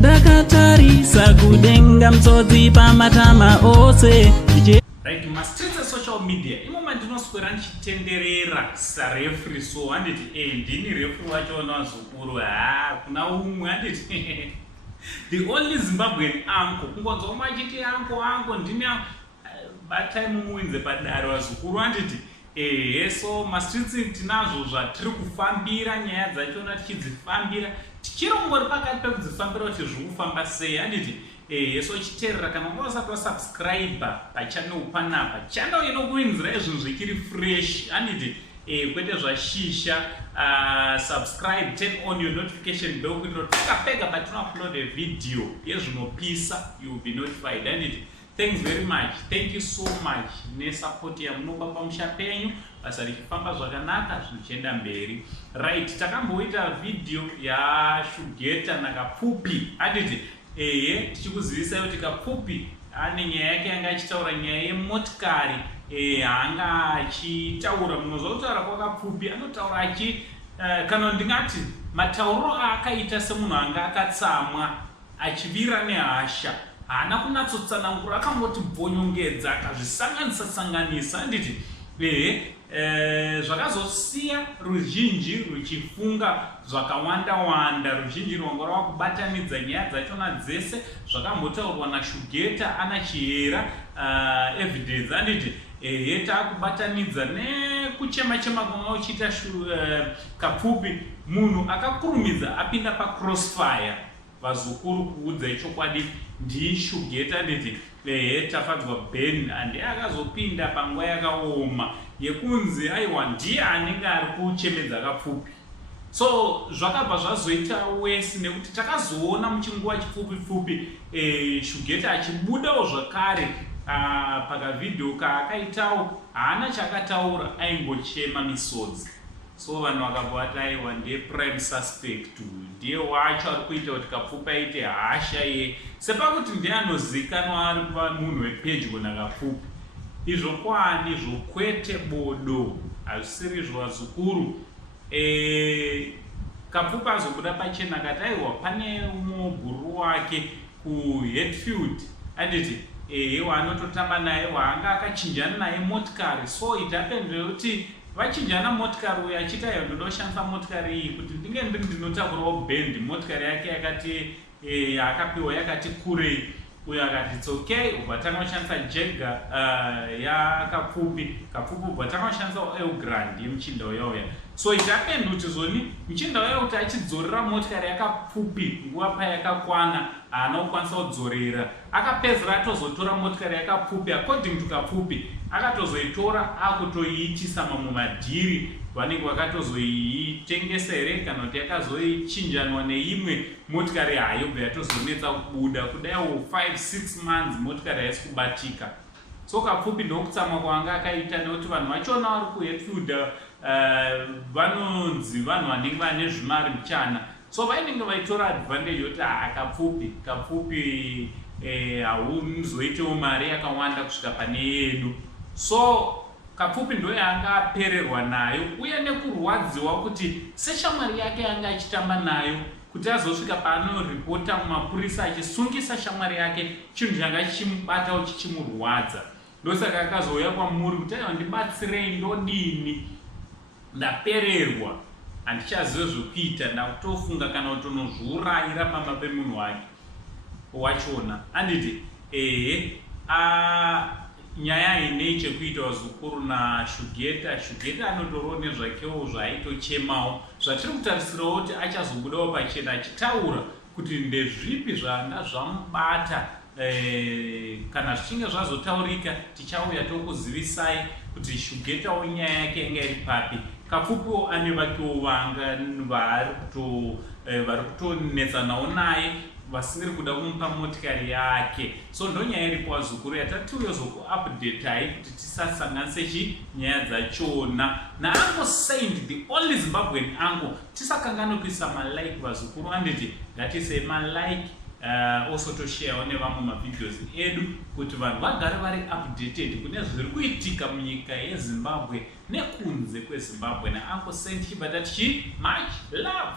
Dakatarisa kudenga mtsotsi pamatama ose. Right, mastreets social media. Imoma ndinoswera ndichitenderera sarefri so handiti ndini refri wacho wazukuru kuna umwe handiti the only Zimbabwean uncle kungonzwa machiti uncle ndini batai mumuinze padare wazukuru handiti so mastreets tinazvo zvatiri kufambira nyaya dzachona tichidzifambira tichirongori pakati pekudzifambira kuti zviri kufamba sei handiti so chiterera kana usati wasubscribe pachannel panapa channel inokuinzira izvinhu zvikiri fresh handiti kwete zvashisha subscribe, turn on your notification bell kuitira kuti ukapega patinoupload a video yezvinopisa you will be notified handiti. Thanks very much, thank you so much nesupport yamunopa pamusha penyu basa richifamba zvakanaka zvichienda mberi. Right, takamboita video yaShugeta naKapfupi handiti tichikuzivisai kuti Kapfupi ane nyaya yake yanga achitaura nyaya yemotikari anga achitaura munozwa kutaura kwaKapfupi anotaura kana ndingati matauro akaita semunhu anga akatsamwa achivira nehasha haana kunatsotsanangura akangoti bvonyongedza akazvisanganisa handiti zvakazosiya ruzhinji ruchifunga zvakawanda ruzhinji rwanga rwava kubatanidza nyaya dzachona dzese zvakambotaurwa naShugeta ana chihera evidence handiti taakubatanidza nekuchema kwanga uchiita Kapfupi munhu akakurumidza apinda pacrossfire vazukuru kuudzai chokwadi ndiShugeta handiti tafadzwa Ben ande akazopinda panguva yakaoma yekunzi aiwa ndiye anenge ari kuchemedza Kapfupi. So zvakabva zvazoita wesi nekuti takazoona muchinguva chipfupi Shugeta achibudawo zvakare pakavidhio kaakaitawo haana chakataura aingochema misodzi. So vanhu vakabva vati aiwa ndiye prime suspect ndiye wacho ari kuita kuti Kapfupi aite hasha sepakuti ndiye anozikanwa ari munhu wepedyo naKapfupi. Izvo kwani zvokwete bodo hazvisiri zvavazukuru. Kapfupi azobuda pachena akati aiwa pane umwe guru wake kuHatfield handiti waanototamba naye waanga akachinjana naye motikari. So it happened kuti vachinjana motikari uyo achiti aiwa ndoda kushandisa motikari iyi kuti ndinge ndinotakurawo bhendi motikari yake yakati akapiwa yakati kurei. Uyo akati it's okay ubva kushandisa Jega yaKapfupi ubva kushandisa Elgrand yemuchinda uyauya. So it happened kuti zoni muchinda uya kuti achidzorera motikari yaKapfupi nguva payakakwana haana kukwanisa kudzorera akapedzera atozotora motikari yaKapfupi according to Kapfupi akatozoitora akutoiitisa mamwe madhiri vanenge vakatozoitengesera here kana kuti yakazoichinjanwa neimwe motikari hayobva yatozonetsa kubuda kudaiwo 5-6 months motikari haisi kubatika. So Kapfupi ndokutsamwa kwanga akaita nekuti vanhu vachona vari kuHatfield vanonzi vanhu vanenge vane zvimari muchana. So vainenge vaitora advantage yoti Kapfupi hauzoitewo mari yakawanda kusvika pane yedu. So Kapfupi ndo yanga apererwa nayo uye nekurwadziwa kuti seshamwari yake yanga achitamba nayo kuti azosvika paanoripota mumapurisa achisungisa shamwari yake chinhu changa chichimubatawo chichimurwadza. Ndosaka akazouya kwamuri kuti aiwa ndibatsirei ndodini ndapererwa handichazive zvokuita ndakutofunga kana kutonozviurayira pamba pemunhu wake wachona handiti nyaya inei chekuita wazukuru naShugeta anotoriwo nezvakewo zvaaitochemawo zvatiri kutarisirawo kuti achazobudawo pachena achitaura kuti ndezvipi zvanga zvamubata. Kana zvichinge zvazotaurika tichauya tokuzivisai kuti Shugetawo nyaya yake yanga iri papi. Kapfupiwo ane vakewo vanga vari kutonetsanawo naye vasingiri kuda kumupa motikari yake. So ndonyaya iripo wazukuru yatatiuya zokuupdatai kuti tisasanganise nyaya dzachona. Nauncle Saint the only Zimbabwean uncle tisakangana kuisa malike wazukuru handiti ngatiisei malike also tosharewo nevamwe mavideos edu kuti vanhu vagare vari updated kune zviri kuitika munyika yeZimbabwe nekunze kweZimbabwe. naUncle Saint Chibata tichi much love.